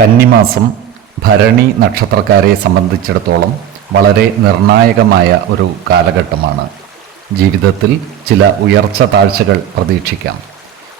കന്നിമാസം ഭരണി നക്ഷത്രക്കാരെ സംബന്ധിച്ചിടത്തോളം വളരെ നിർണായകമായ ഒരു കാലഘട്ടമാണ്. ജീവിതത്തിൽ ചില ഉയർച്ച താഴ്ചകൾ പ്രതീക്ഷിക്കാം.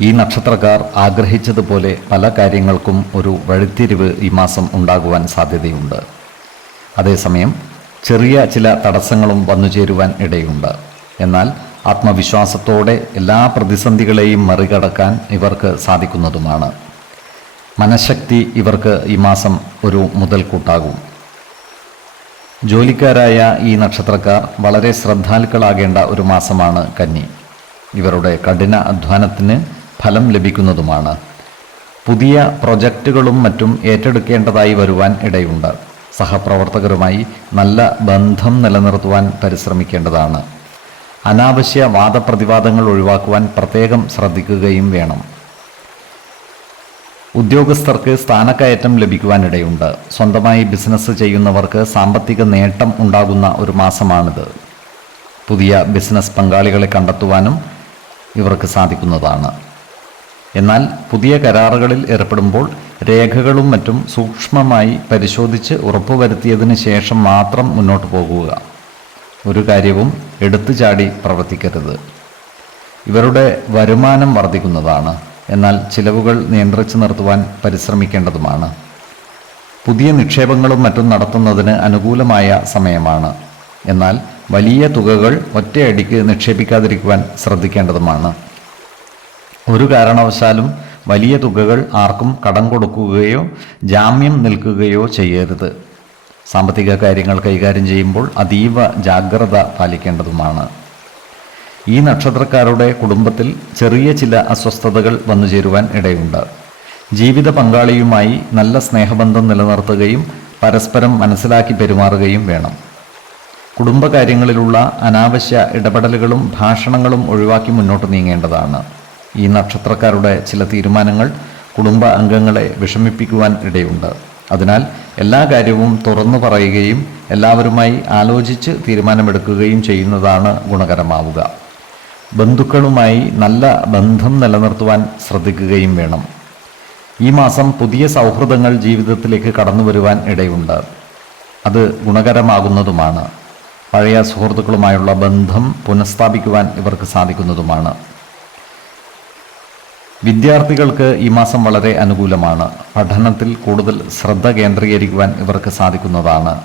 ഈ നക്ഷത്രക്കാർ ആഗ്രഹിച്ചതുപോലെ പല കാര്യങ്ങൾക്കും ഒരു വഴിത്തിരിവ് ഈ മാസം ഉണ്ടാകുവാൻ സാധ്യതയുണ്ട്. അതേസമയം ചെറിയ ചില തടസ്സങ്ങളും വന്നു ചേരുവാൻ ഇടയുണ്ട്. എന്നാൽ ആത്മവിശ്വാസത്തോടെ എല്ലാ പ്രതിസന്ധികളെയും മറികടക്കാൻ ഇവർക്ക് സാധിക്കുന്നതുമാണ്. മനഃശക്തി ഇവർക്ക് ഈ മാസം ഒരു മുതൽക്കൂട്ടാകും. ജോലിക്കാരായ ഈ നക്ഷത്രക്കാർ വളരെ ശ്രദ്ധാലുക്കളാകേണ്ട ഒരു മാസമാണ് കന്നി. ഇവരുടെ കഠിന അധ്വാനത്തിന് ഫലം ലഭിക്കുന്നതുമാണ്. പുതിയ പ്രൊജക്റ്റുകളും മറ്റും ഏറ്റെടുക്കേണ്ടതായി വരുവാൻ ഇടയുണ്ട്. സഹപ്രവർത്തകരുമായി നല്ല ബന്ധം നിലനിർത്തുവാൻ പരിശ്രമിക്കേണ്ടതാണ്. അനാവശ്യ വാദപ്രതിവാദങ്ങൾ ഒഴിവാക്കുവാൻ പ്രത്യേകം ശ്രദ്ധിക്കുകയും വേണം. ഉദ്യോഗസ്ഥർക്ക് സ്ഥാനക്കയറ്റം ലഭിക്കുവാനിടയുണ്ട്. സ്വന്തമായി ബിസിനസ് ചെയ്യുന്നവർക്ക് സാമ്പത്തിക നേട്ടം ഉണ്ടാകുന്ന ഒരു മാസമാണിത്. പുതിയ ബിസിനസ് പങ്കാളികളെ കണ്ടെത്തുവാനും ഇവർക്ക് സാധിക്കുന്നതാണ്. എന്നാൽ പുതിയ കരാറുകളിൽ ഏർപ്പെടുമ്പോൾ രേഖകളും മറ്റും സൂക്ഷ്മമായി പരിശോധിച്ച് ഉറപ്പുവരുത്തിയതിന് ശേഷം മാത്രം മുന്നോട്ട് പോകുക. ഒരു കാര്യവും എടുത്തു ചാടി പ്രവർത്തിക്കരുത്. ഇവരുടെ വരുമാനം വർദ്ധിക്കുന്നതാണ്. എന്നാൽ ചിലവുകൾ നിയന്ത്രിച്ചു നിർത്തുവാൻ പരിശ്രമിക്കേണ്ടതുമാണ്. പുതിയ നിക്ഷേപങ്ങളും മറ്റും നടത്തുന്നതിന് അനുകൂലമായ സമയമാണ്. എന്നാൽ വലിയ തുകകൾ ഒറ്റയടിക്ക് നിക്ഷേപിക്കാതിരിക്കുവാൻ ശ്രദ്ധിക്കേണ്ടതുമാണ്. ഒരു കാരണവശാലും വലിയ തുകകൾ ആർക്കും കടം കൊടുക്കുകയോ ജാമ്യം നിൽക്കുകയോ ചെയ്യരുത്. സാമ്പത്തിക കാര്യങ്ങൾ കൈകാര്യം ചെയ്യുമ്പോൾ അതീവ ജാഗ്രത പാലിക്കേണ്ടതുമാണ്. ഈ നക്ഷത്രക്കാരുടെ കുടുംബത്തിൽ ചെറിയ ചില അസ്വസ്ഥതകൾ വന്നു ചേരുവാൻ ഇടയുണ്ട്. ജീവിത പങ്കാളിയുമായി നല്ല സ്നേഹബന്ധം നിലനിർത്തുകയും പരസ്പരം മനസ്സിലാക്കി പെരുമാറുകയും വേണം. കുടുംബകാര്യങ്ങളിലുള്ള അനാവശ്യ ഇടപെടലുകളും ഭാഷണങ്ങളും ഒഴിവാക്കി മുന്നോട്ട് നീങ്ങേണ്ടതാണ്. ഈ നക്ഷത്രക്കാരുടെ ചില തീരുമാനങ്ങൾ കുടുംബ അംഗങ്ങളെ വിഷമിപ്പിക്കുവാൻ ഇടയുണ്ട്. അതിനാൽ എല്ലാ കാര്യവും തുറന്നു പറയുകയും എല്ലാവരുമായി ആലോചിച്ച് തീരുമാനമെടുക്കുകയും ചെയ്യുന്നതാണ് ഗുണകരമാവുക. ബന്ധുക്കളുമായി നല്ല ബന്ധം നിലനിർത്തുവാൻ ശ്രദ്ധിക്കുകയും വേണം. ഈ മാസം പുതിയ സൗഹൃദങ്ങൾ ജീവിതത്തിലേക്ക് കടന്നു വരുവാൻ ഇടയുണ്ട്. അത് ഗുണകരമാകുന്നതുമാണ്. പഴയ സുഹൃത്തുക്കളുമായുള്ള ബന്ധം പുനഃസ്ഥാപിക്കുവാൻ ഇവർക്ക് സാധിക്കുന്നതുമാണ്. വിദ്യാർത്ഥികൾക്ക് ഈ മാസം വളരെ അനുകൂലമാണ്. പഠനത്തിൽ കൂടുതൽ ശ്രദ്ധ കേന്ദ്രീകരിക്കുവാൻ ഇവർക്ക് സാധിക്കുന്നതാണ്.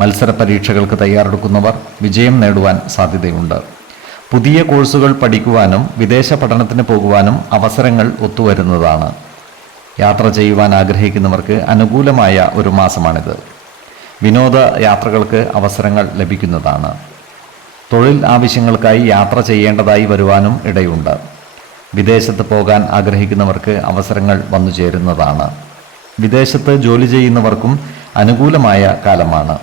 മത്സര പരീക്ഷകൾക്ക് തയ്യാറെടുക്കുന്നവർ വിജയം നേടുവാൻ സാധ്യതയുണ്ട്. പുതിയ കോഴ്സുകൾ പഠിക്കുവാനും വിദേശ പഠനത്തിന് പോകുവാനും അവസരങ്ങൾ ഒത്തുവരുന്നതാണ്. യാത്ര ചെയ്യുവാൻ ആഗ്രഹിക്കുന്നവർക്ക് അനുകൂലമായ ഒരു മാസമാണിത്. വിനോദ യാത്രകൾക്ക് അവസരങ്ങൾ ലഭിക്കുന്നതാണ്. തൊഴിൽ ആവശ്യങ്ങൾക്കായി യാത്ര ചെയ്യേണ്ടതായി വരുവാനും ഇടയുണ്ട്. വിദേശത്ത് പോകാൻ ആഗ്രഹിക്കുന്നവർക്ക് അവസരങ്ങൾ വന്നു ചേരുന്നതാണ്. വിദേശത്ത് ജോലി ചെയ്യുന്നവർക്കും അനുകൂലമായ കാലമാണ്.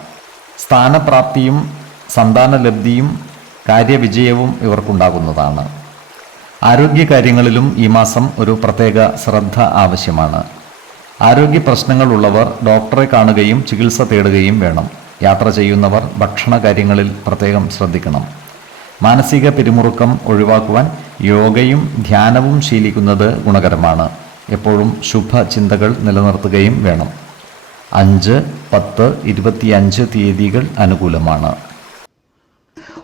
സ്ഥാനപ്രാപ്തിയും സന്താനലബ്ധിയും കാര്യവിജയവും ഇവർക്കുണ്ടാകുന്നതാണ്. ആരോഗ്യകാര്യങ്ങളിലും ഈ മാസം ഒരു പ്രത്യേക ശ്രദ്ധ ആവശ്യമാണ്. ആരോഗ്യ പ്രശ്നങ്ങളുള്ളവർ ഡോക്ടറെ കാണുകയും ചികിത്സ തേടുകയും വേണം. യാത്ര ചെയ്യുന്നവർ ഭക്ഷണ കാര്യങ്ങളിൽ പ്രത്യേകം ശ്രദ്ധിക്കണം. മാനസിക പിരിമുറുക്കം ഒഴിവാക്കുവാൻ യോഗയും ധ്യാനവും ശീലിക്കുന്നത് ഗുണകരമാണ്. എപ്പോഴും ശുഭചിന്തകൾ നിലനിർത്തുകയും വേണം. അഞ്ച് പത്ത് ഇരുപത്തിയഞ്ച് തീയതികൾ അനുകൂലമാണ്.